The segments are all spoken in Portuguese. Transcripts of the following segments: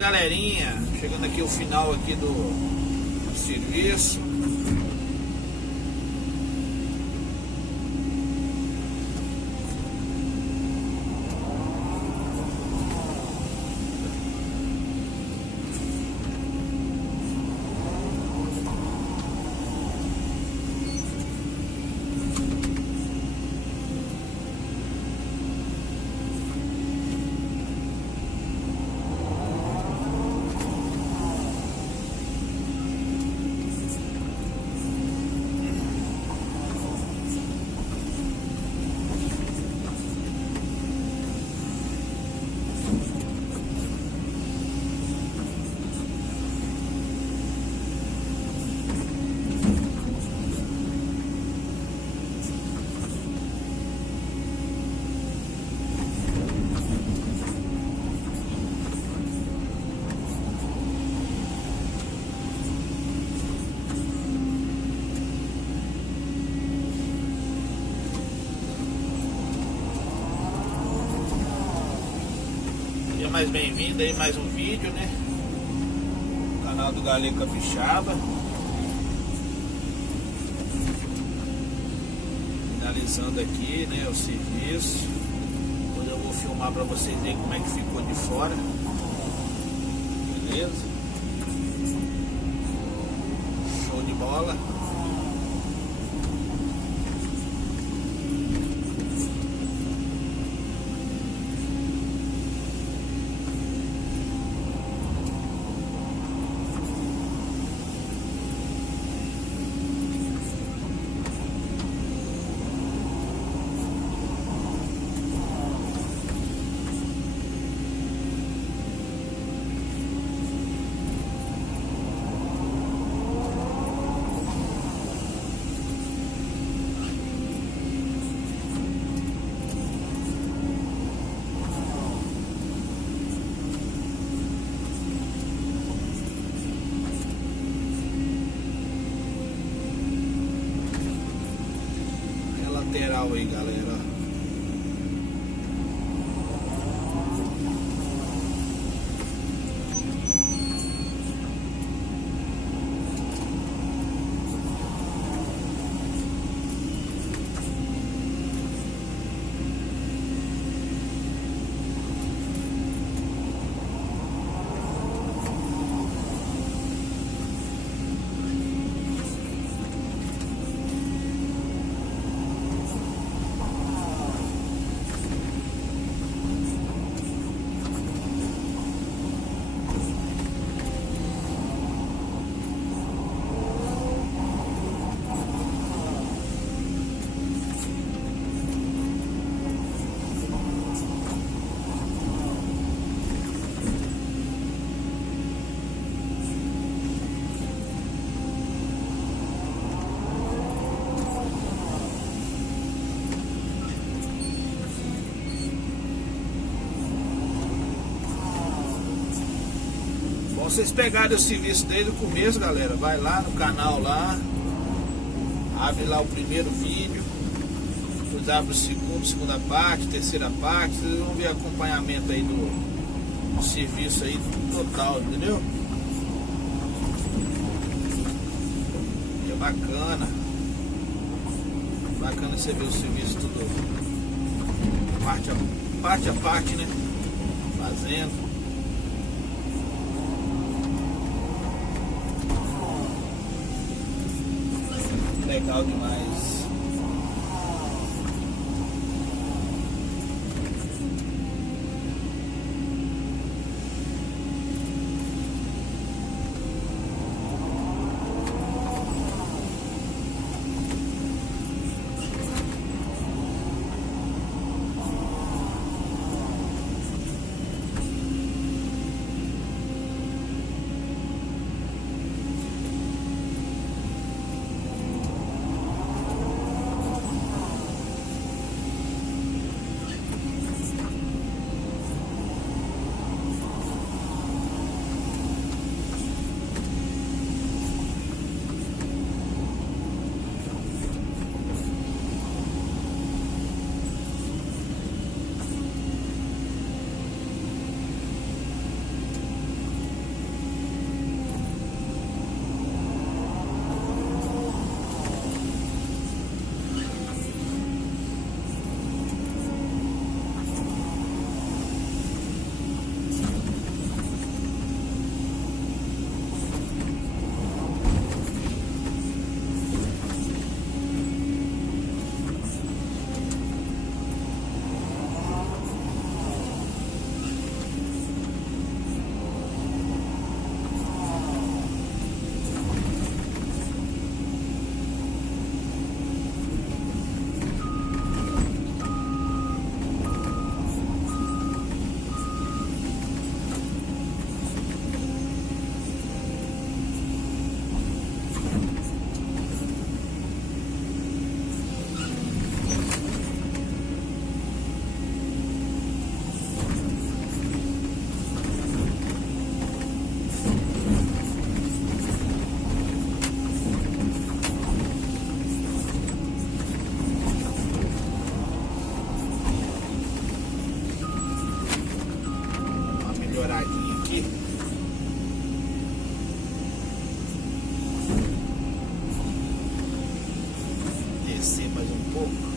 Galerinha, chegando aqui o final aqui do serviço. Seja mais bem-vindo aí, mais um vídeo, né? Canal do Galego Capixaba. Finalizando aqui, né, o serviço. Depois eu vou filmar pra vocês verem como é que ficou de fora. Beleza? Show de bola. Lateral aí, galera. Vocês pegarem o serviço desde o começo, galera, vai lá no canal lá, abre lá o primeiro vídeo, depois abre o segundo, segunda parte, terceira parte, vocês vão ver acompanhamento aí do serviço aí total, entendeu? É bacana, bacana você ver o serviço tudo parte a parte, né? Fazendo. Legal demais. aqui. Descer mais um pouco.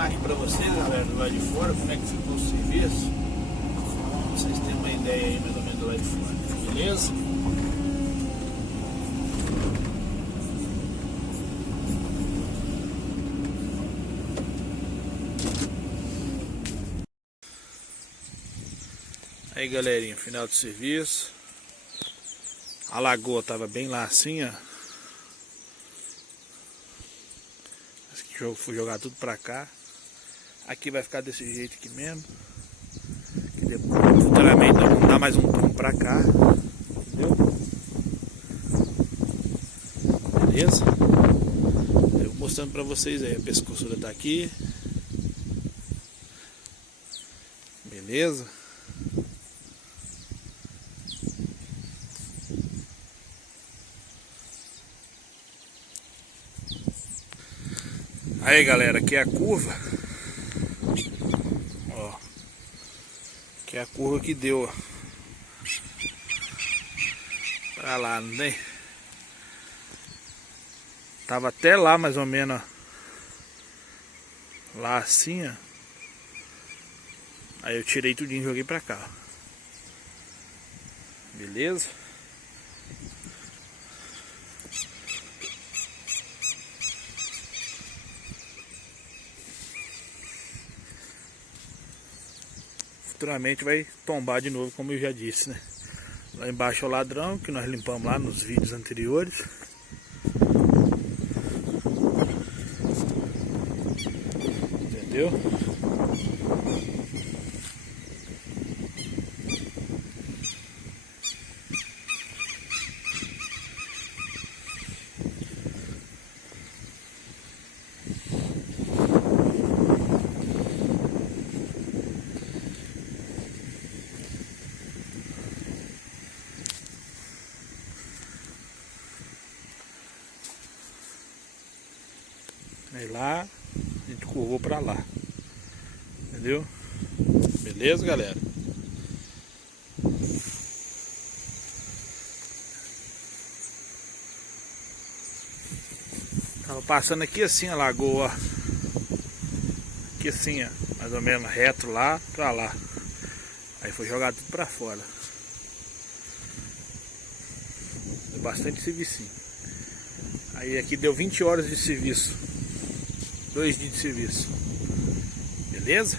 Aqui para vocês, galera, do lado de fora, como é que ficou o serviço, pra vocês terem uma ideia aí mais ou menos do lado de fora, beleza? Aí, galerinha, final do serviço. A lagoa tava bem lá assim, ó. Fui jogar tudo pra cá. Aqui vai ficar desse jeito aqui mesmo. Que depois, futuramente, nós vamos dar mais um pulo pra cá. Entendeu? Beleza? Eu mostrando pra vocês aí. A pescoçura tá aqui. Beleza? Aí, galera, aqui é a curva. Ó, aqui é a curva que deu, ó, pra lá, não tem? Tava até lá mais ou menos, ó, lá assim, ó. Aí eu tirei tudinho e joguei pra cá, ó. Beleza? Futuramente vai tombar de novo, como eu já disse, né? Lá embaixo é o ladrão, que nós limpamos lá nos vídeos anteriores. Entendeu? Aí lá, a gente curvou pra lá. Entendeu? Beleza, galera? Tava passando aqui assim a lagoa. Aqui assim, ó, mais ou menos reto lá pra lá. Aí foi jogado tudo pra fora. Deu bastante serviço. Aí aqui deu 20 horas de serviço. 2 dias de serviço. Beleza?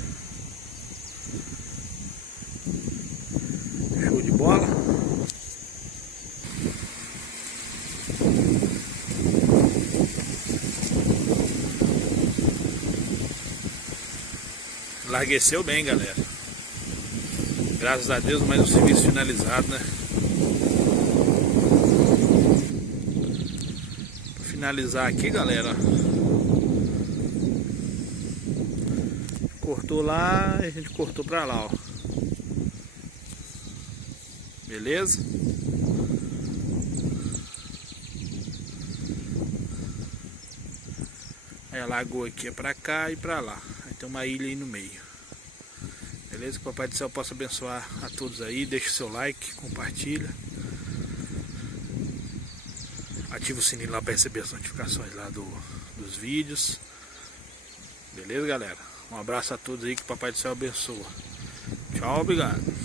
Show de bola. Largueceu bem, galera. Graças a Deus, mais um serviço finalizado, né? Pra finalizar aqui, galera, cortou lá e a gente cortou pra lá, ó. Beleza? Aí a lagoa aqui é pra cá e pra lá. Aí tem uma ilha aí no meio. Beleza? Que o Papai do Céu possa abençoar a todos aí. Deixa o seu like, compartilha. Ativa o sininho lá para receber as notificações lá dos vídeos. Beleza, galera? Um abraço a todos aí, que o Papai do Céu abençoa. Tchau, obrigado.